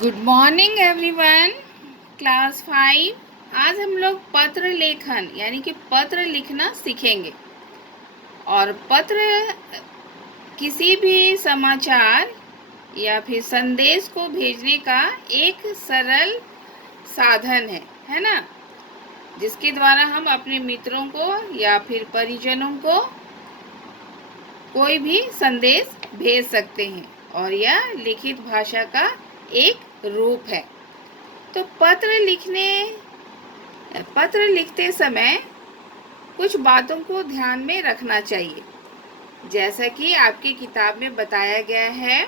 Good morning everyone. Class 5। आज हम लोग पत्र लेखन यानी कि पत्र लिखना सीखेंगे। और पत्र किसी भी समाचार या फिर संदेश को भेजने का एक सरल साधन है ना, जिसके द्वारा हम अपने मित्रों को या फिर परिजनों को कोई भी संदेश भेज सकते हैं। और यह लिखित भाषा का एक रूप है। तो पत्र लिखते समय कुछ बातों को ध्यान में रखना चाहिए। जैसा कि आपकी किताब में बताया गया है,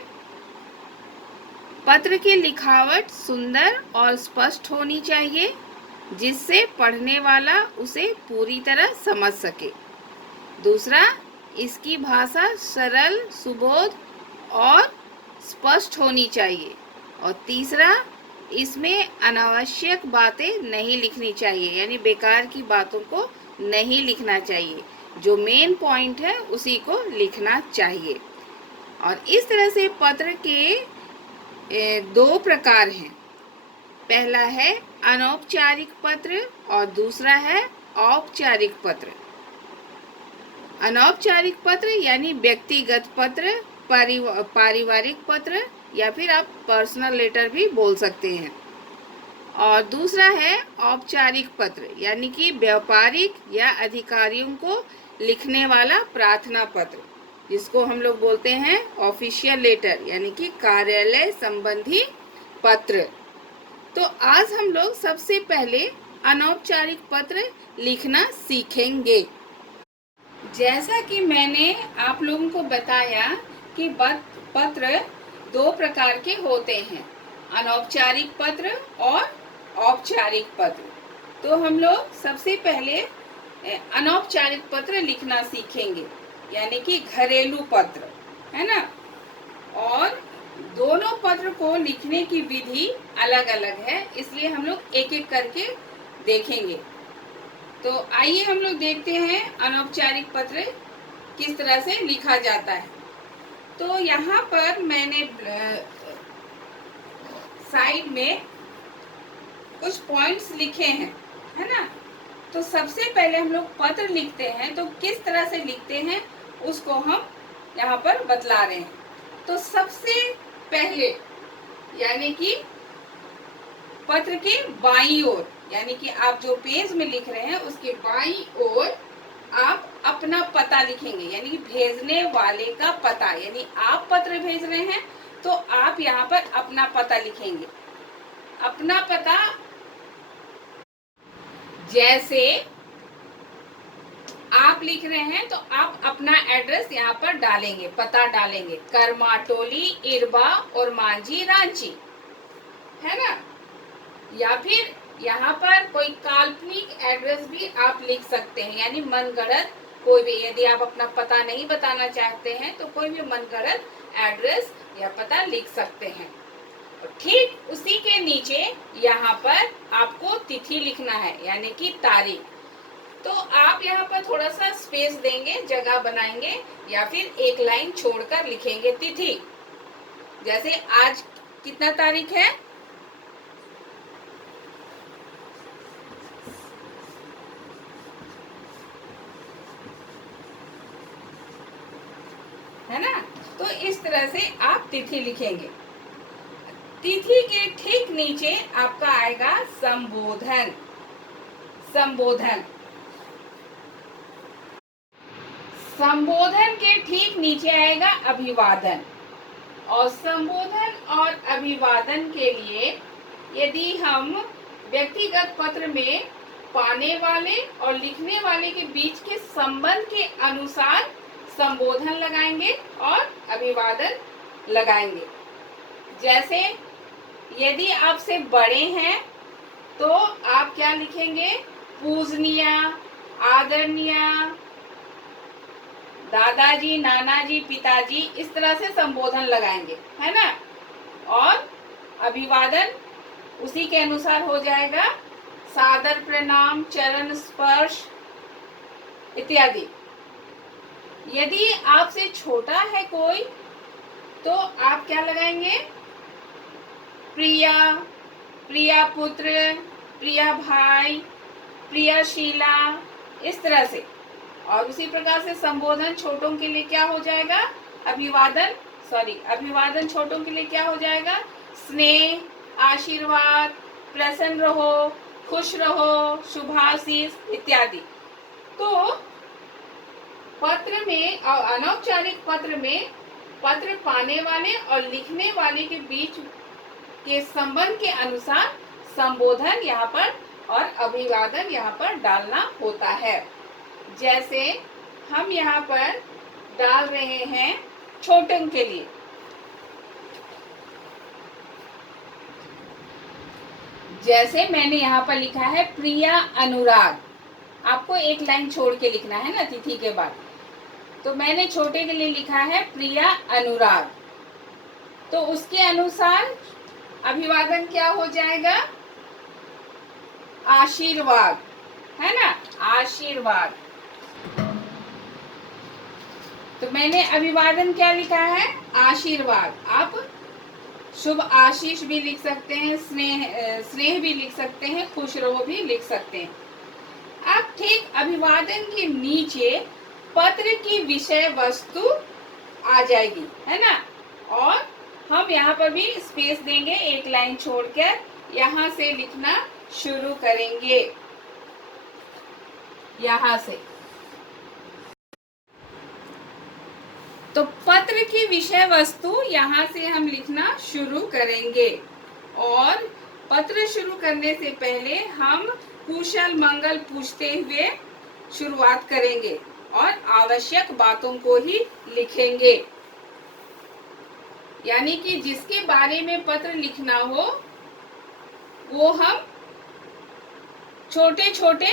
पत्र की लिखावट सुंदर और स्पष्ट होनी चाहिए, जिससे पढ़ने वाला उसे पूरी तरह समझ सके। दूसरा, इसकी भाषा सरल, सुबोध और स्पष्ट होनी चाहिए। और तीसरा, इसमें अनावश्यक बातें नहीं लिखनी चाहिए, यानी बेकार की बातों को नहीं लिखना चाहिए। जो मेन पॉइंट है उसी को लिखना चाहिए। और इस तरह से पत्र के दो प्रकार हैं। पहला है अनौपचारिक पत्र और दूसरा है औपचारिक पत्र। अनौपचारिक पत्र यानी व्यक्तिगत पत्र, पारिवारिक पत्र या फिर आप पर्सनल लेटर भी बोल सकते हैं। और दूसरा है औपचारिक पत्र यानी कि व्यापारिक या अधिकारियों को लिखने वाला प्रार्थना पत्र, जिसको हम लोग बोलते हैं ऑफिशियल लेटर यानी कि कार्यालय संबंधी पत्र। तो आज हम लोग सबसे पहले अनौपचारिक पत्र लिखना सीखेंगे। जैसा कि मैंने आप लोगों को बताया कि पत्र दो प्रकार के होते हैं, अनौपचारिक पत्र और औपचारिक पत्र। तो हम लोग सबसे पहले अनौपचारिक पत्र लिखना सीखेंगे, यानी कि घरेलू पत्र, है ना। और दोनों पत्र को लिखने की विधि अलग अलग है, इसलिए हम लोग एक एक करके देखेंगे। तो आइए हम लोग देखते हैं अनौपचारिक पत्र किस तरह से लिखा जाता है। तो यहाँ पर मैंने साइड में कुछ पॉइंट्स लिखे हैं, है ना। तो सबसे पहले हम लोग पत्र लिखते हैं तो किस तरह से लिखते हैं उसको हम यहाँ पर बतला रहे हैं। तो सबसे पहले यानी कि पत्र के बाईं ओर, यानी कि आप जो पेज में लिख रहे हैं उसके बाईं ओर आप अपना पता लिखेंगे, यानी कि भेजने वाले का पता। यानी आप पत्र भेज रहे हैं तो आप यहाँ पर अपना पता लिखेंगे। अपना पता जैसे आप लिख रहे हैं तो आप अपना एड्रेस यहाँ पर डालेंगे, पता डालेंगे, करमाटोली, इरबा और मांझी, रांची, है ना। या फिर यहाँ पर कोई काल्पनिक एड्रेस भी आप लिख सकते हैं, यानी मनगढ़ंत कोई भी। यदि आप अपना पता नहीं बताना चाहते हैं तो कोई भी मनगढ़ंत एड्रेस या पता लिख सकते हैं। ठीक उसी के नीचे यहाँ पर आपको तिथि लिखना है, यानी कि तारीख। तो आप यहाँ पर थोड़ा सा स्पेस देंगे, जगह बनाएंगे, या फिर एक लाइन छोड़कर लिखेंगे तिथि। जैसे आज कितना तारीख है, है ना। तो इस तरह से आप तिथि लिखेंगे। तिथि के ठीक नीचे आपका आएगा संबोधन। संबोधन संबोधन के ठीक नीचे आएगा अभिवादन। और संबोधन और अभिवादन के लिए यदि हम व्यक्तिगत पत्र में पाने वाले और लिखने वाले के बीच के संबंध के अनुसार संबोधन लगाएंगे और अभिवादन लगाएंगे। जैसे यदि आपसे बड़े हैं तो आप क्या लिखेंगे, पूजनीय, आदरणीय, दादाजी, नानाजी, पिताजी, इस तरह से संबोधन लगाएंगे, है ना। और अभिवादन उसी के अनुसार हो जाएगा, सादर प्रणाम, चरण स्पर्श इत्यादि। यदि आपसे छोटा है कोई तो आप क्या लगाएंगे, प्रिया, प्रिया पुत्र, प्रिया भाई, प्रियशीला, इस तरह से। और उसी प्रकार से संबोधन छोटों के लिए क्या हो जाएगा? अभिवादन छोटों के लिए क्या हो जाएगा? स्नेह, आशीर्वाद, प्रसन्न रहो, खुश रहो, शुभाशीष इत्यादि। तो पत्र में, अनौपचारिक पत्र में, पत्र पाने वाले और लिखने वाले के बीच के संबंध के अनुसार संबोधन यहाँ पर और अभिवादन यहाँ पर डालना होता है। जैसे हम यहाँ पर डाल रहे हैं छोटों के लिए, जैसे मैंने यहाँ पर लिखा है प्रिया अनुराग। आपको एक लाइन छोड़ के लिखना है ना तिथि के बाद। तो मैंने छोटे के लिए लिखा है प्रिया अनुराग। तो उसके अनुसार अभिवादन क्या हो जाएगा? आशीर्वाद, है ना, आशीर्वाद। तो मैंने अभिवादन क्या लिखा है? आशीर्वाद। आप शुभ आशीष भी लिख सकते हैं, स्नेह भी लिख सकते हैं, खुश रहो भी लिख सकते हैं। अब ठीक अभिवादन के नीचे पत्र की विषय वस्तु आ जाएगी, है ना। और हम यहाँ पर भी स्पेस देंगे, एक लाइन छोड़कर यहाँ से लिखना शुरू करेंगे, यहाँ से। तो पत्र की विषय वस्तु यहाँ से हम लिखना शुरू करेंगे। और पत्र शुरू करने से पहले हम कुशल मंगल पूछते हुए शुरुआत करेंगे और आवश्यक बातों को ही लिखेंगे। यानी कि जिसके बारे में पत्र लिखना हो वो हम छोटे छोटे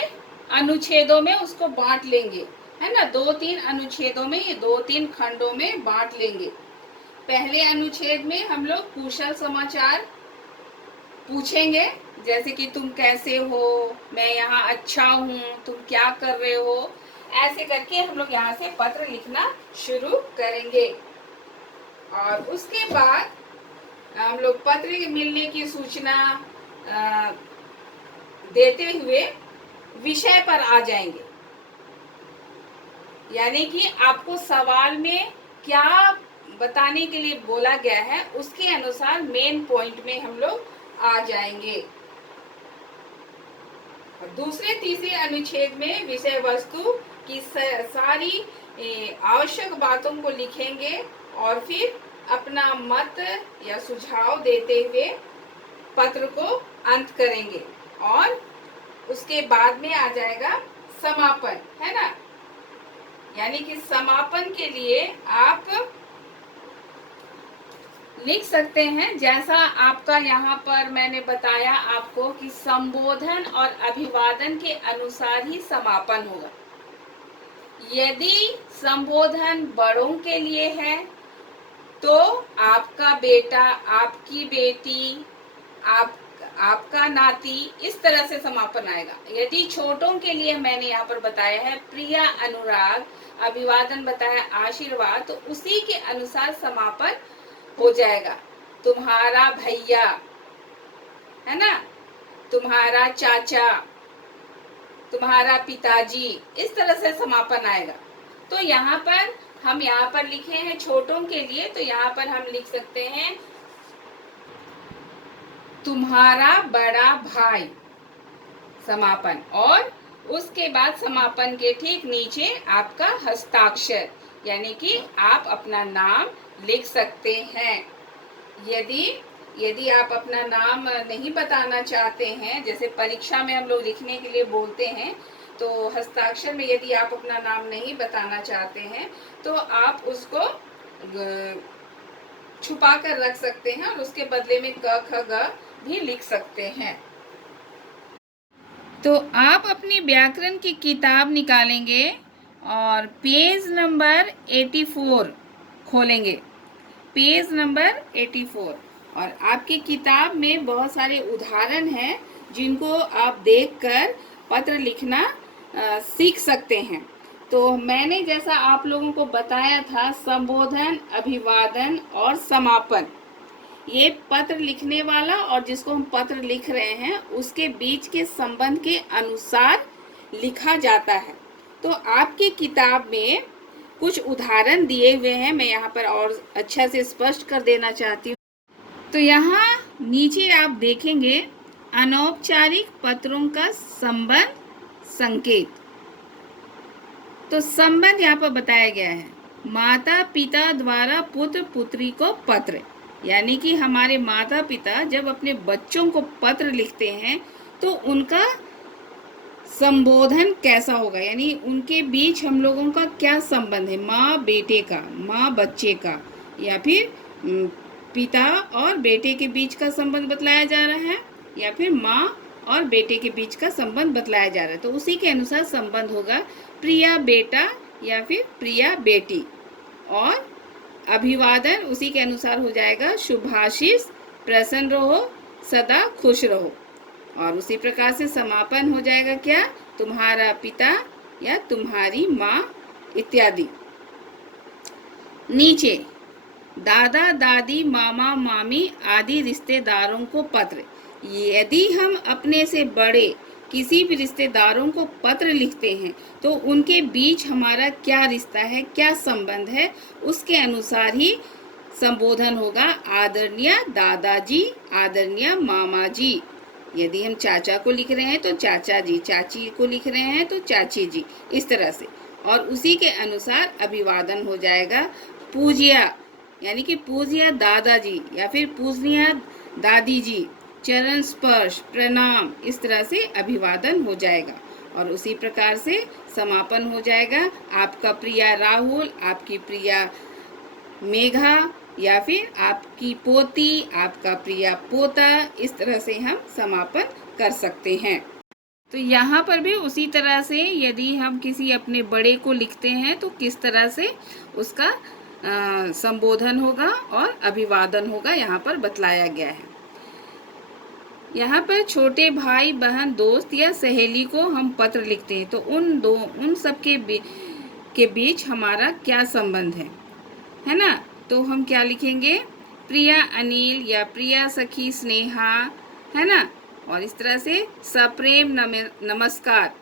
अनुच्छेदों में उसको बांट लेंगे, है ना। 2-3 अनुच्छेदों में, ये 2-3 खंडों में बांट लेंगे। पहले अनुच्छेद में हम लोग कुशल समाचार पूछेंगे, जैसे कि तुम कैसे हो, मैं यहाँ अच्छा हूँ, तुम क्या कर रहे हो, ऐसे करके हम लोग यहाँ से पत्र लिखना शुरू करेंगे। और उसके बाद हम लोग पत्र मिलने की सूचना देते हुए विषय पर आ जाएंगे। यानी कि आपको सवाल में क्या बताने के लिए बोला गया है उसके अनुसार मेन पॉइंट में हम लोग आ जाएंगे। और दूसरे तीसरे अनुच्छेद में विषय वस्तु की सारी आवश्यक बातों को लिखेंगे और फिर अपना मत या सुझाव देते हुए पत्र को अंत करेंगे। और उसके बाद में आ जाएगा समापन, है ना। यानी कि समापन के लिए आप लिख सकते हैं, जैसा आपका यहाँ पर मैंने बताया आपको कि संबोधन और अभिवादन के अनुसार ही समापन होगा। यदि संबोधन बड़ों के लिए है तो आपका बेटा, आपकी बेटी, आपका नाती, इस तरह से समापन आएगा। यदि छोटों के लिए मैंने यहाँ पर बताया है प्रिया अनुराग, अभिवादन बताया आशीर्वाद, तो उसी के अनुसार समापन हो जाएगा। तुम्हारा भैया, है ना, तुम्हारा चाचा, तुम्हारा पिताजी, इस तरह से समापन आएगा। तो यहाँ पर हम यहाँ पर लिखे हैं छोटों के लिए, तो यहाँ पर हम लिख सकते हैं तुम्हारा बड़ा भाई, समापन। और उसके बाद समापन के ठीक नीचे आपका हस्ताक्षर, यानी कि आप अपना नाम लिख सकते हैं। यदि आप अपना नाम नहीं बताना चाहते हैं, जैसे परीक्षा में हम लोग लिखने के लिए बोलते हैं, तो हस्ताक्षर में यदि आप अपना नाम नहीं बताना चाहते हैं तो आप उसको छुपा कर रख सकते हैं और उसके बदले में क ख ग भी लिख सकते हैं। तो आप अपनी व्याकरण की किताब निकालेंगे और पेज नंबर 84 खोलेंगे, पेज नंबर 84। और आपकी किताब में बहुत सारे उदाहरण हैं जिनको आप देखकर पत्र लिखना सीख सकते हैं। तो मैंने जैसा आप लोगों को बताया था, संबोधन, अभिवादन और समापन, ये पत्र लिखने वाला और जिसको हम पत्र लिख रहे हैं उसके बीच के संबंध के अनुसार लिखा जाता है। तो आपकी किताब में कुछ उदाहरण दिए हुए हैं, मैं यहाँ पर और अच्छा से स्पष्ट कर देना चाहती हूँ। तो यहाँ नीचे आप देखेंगे अनौपचारिक पत्रों का संबंध संकेत। तो संबंध यहाँ पर बताया गया है, माता पिता द्वारा पुत्र पुत्री को पत्र, यानी कि हमारे माता पिता जब अपने बच्चों को पत्र लिखते हैं तो उनका संबोधन कैसा होगा, यानी उनके बीच हम लोगों का क्या संबंध है, माँ बेटे का, माँ बच्चे का, या फिर पिता और बेटे के बीच का संबंध बतलाया जा रहा है, या फिर माँ और बेटे के बीच का संबंध बतलाया जा रहा है। तो उसी के अनुसार संबंध होगा प्रिया बेटा या फिर प्रिया बेटी, और अभिवादन उसी के अनुसार हो जाएगा शुभाशीष, प्रसन्न रहो, सदा खुश रहो। और उसी प्रकार से समापन हो जाएगा क्या, तुम्हारा पिता या तुम्हारी माँ इत्यादि। नीचे दादा दादी मामा मामी आदि रिश्तेदारों को पत्र, यदि हम अपने से बड़े किसी भी रिश्तेदारों को पत्र लिखते हैं तो उनके बीच हमारा क्या रिश्ता है, क्या संबंध है, उसके अनुसार ही संबोधन होगा आदरणीय दादाजी, आदरणीय मामा जी। यदि हम चाचा को लिख रहे हैं तो चाचा जी, चाची को लिख रहे हैं तो चाची जी, इस तरह से। और उसी के अनुसार अभिवादन हो जाएगा पूज्या, यानी कि पूज्य दादाजी या फिर पूजनीय दादी जी, चरण स्पर्श, प्रणाम, इस तरह से अभिवादन हो जाएगा। और उसी प्रकार से समापन हो जाएगा आपका प्रिया राहुल, आपकी प्रिया मेघा, या फिर आपकी पोती, आपका प्रिया पोता, इस तरह से हम समापन कर सकते हैं। तो यहाँ पर भी उसी तरह से यदि हम किसी अपने बड़े को लिखते हैं तो किस तरह से उसका संबोधन होगा और अभिवादन होगा, यहाँ पर बतलाया गया है। यहाँ पर छोटे भाई बहन दोस्त या सहेली को हम पत्र लिखते हैं तो उन सब के बीच हमारा क्या संबंध है ना। तो हम क्या लिखेंगे, प्रिया अनिल या प्रिया सखी स्नेहा, है ना। और इस तरह से सप्रेम नमस्कार,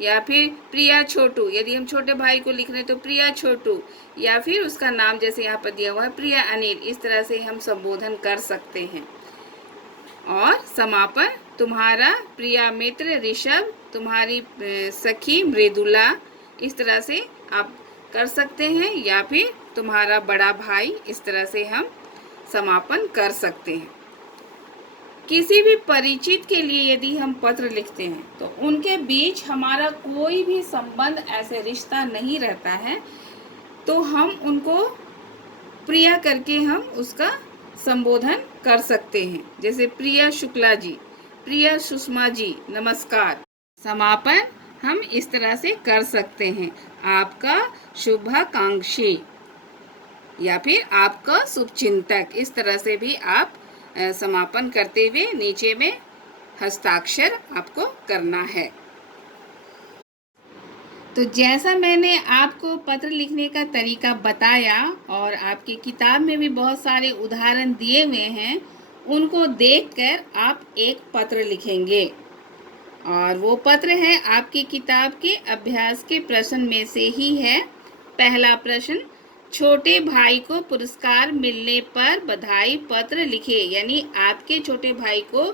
या फिर प्रिया छोटू, यदि हम छोटे भाई को लिख रहे हैं तो प्रिया छोटू, या फिर उसका नाम जैसे यहाँ पर दिया हुआ है प्रिया अनिल, इस तरह से हम संबोधन कर सकते हैं। और समापन तुम्हारा प्रिया मित्र ऋषभ, तुम्हारी सखी मृदुला, इस तरह से आप कर सकते हैं, या फिर तुम्हारा बड़ा भाई, इस तरह से हम समापन कर सकते हैं। किसी भी परिचित के लिए यदि हम पत्र लिखते हैं तो उनके बीच हमारा कोई भी संबंध, ऐसे रिश्ता नहीं रहता है, तो हम उनको प्रिया करके हम उसका संबोधन कर सकते हैं। जैसे प्रिया शुक्ला जी, प्रिया सुषमा जी, नमस्कार। समापन हम इस तरह से कर सकते हैं, आपका शुभाकांक्षी या फिर आपका शुभचिंतक, इस तरह से भी आप समापन करते हुए नीचे में हस्ताक्षर आपको करना है। तो जैसा मैंने आपको पत्र लिखने का तरीका बताया और आपकी किताब में भी बहुत सारे उदाहरण दिए हुए हैं, उनको देखकर आप एक पत्र लिखेंगे। और वो पत्र है आपकी किताब के अभ्यास के प्रश्न में से ही है। पहला प्रश्न, छोटे भाई को पुरस्कार मिलने पर बधाई पत्र लिखे, यानी आपके छोटे भाई को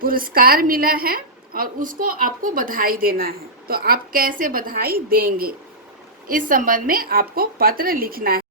पुरस्कार मिला है और उसको आपको बधाई देना है, तो आप कैसे बधाई देंगे, इस संबंध में आपको पत्र लिखना है।